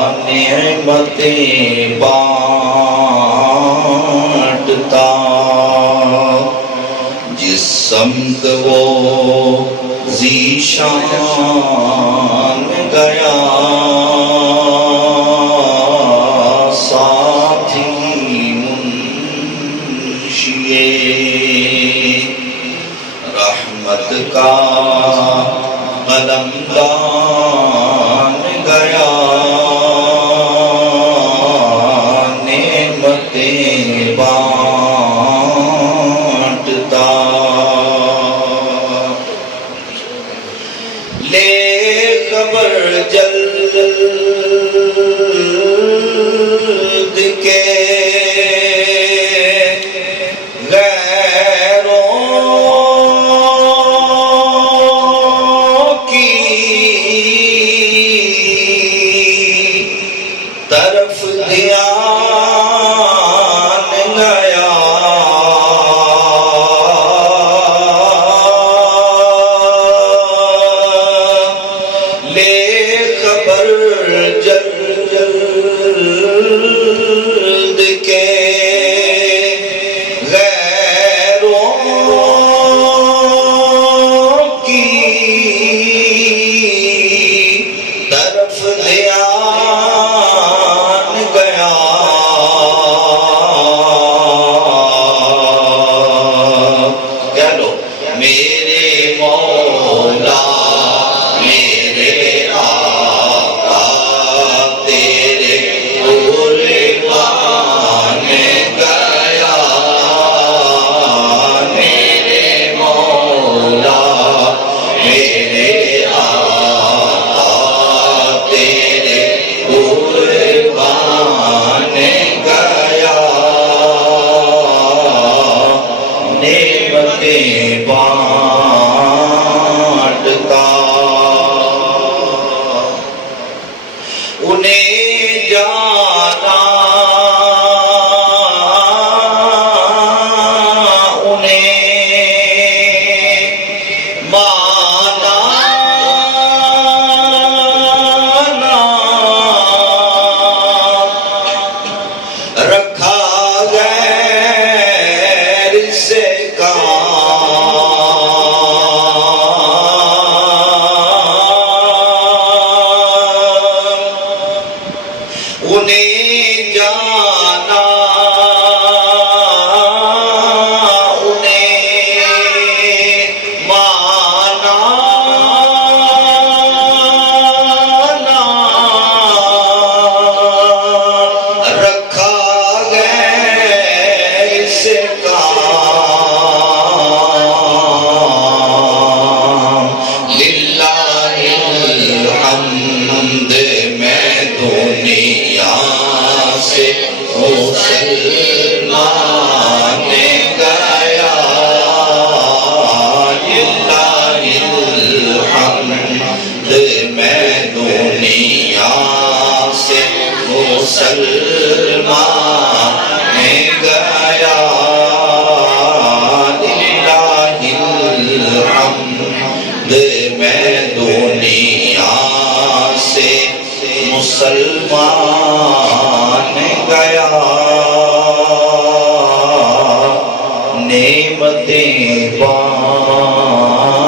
نعمتیں بانٹتا، جس سمت وہ ذیشان گیا، ساتھی منشیے رحمت کا قلمدان گیا، نعمتیں بانٹتا، لے خبر جلد کے طرف دھیان گیا، لے خبر جلد کے غیروں کی طرف دھیان گیا، کہہ لو میرے مولا میرے آقا تیرے قربان گیا، میرے مولا میرے آقا تیرے قربان گیا، نعمتیں بانٹتا، انہیں جانا انہیں مانا رکھا غیر سے انہیں جانا انہیں مانا رکھا غیر سے کام، للہ الحمد میں دنیا سے مسلمان گیا، للہ الحمد میں دنیا سے مسلمان گیا، للہ الحمد میں دنیا سے مسلمان گیا، نعمتیں بانٹتا۔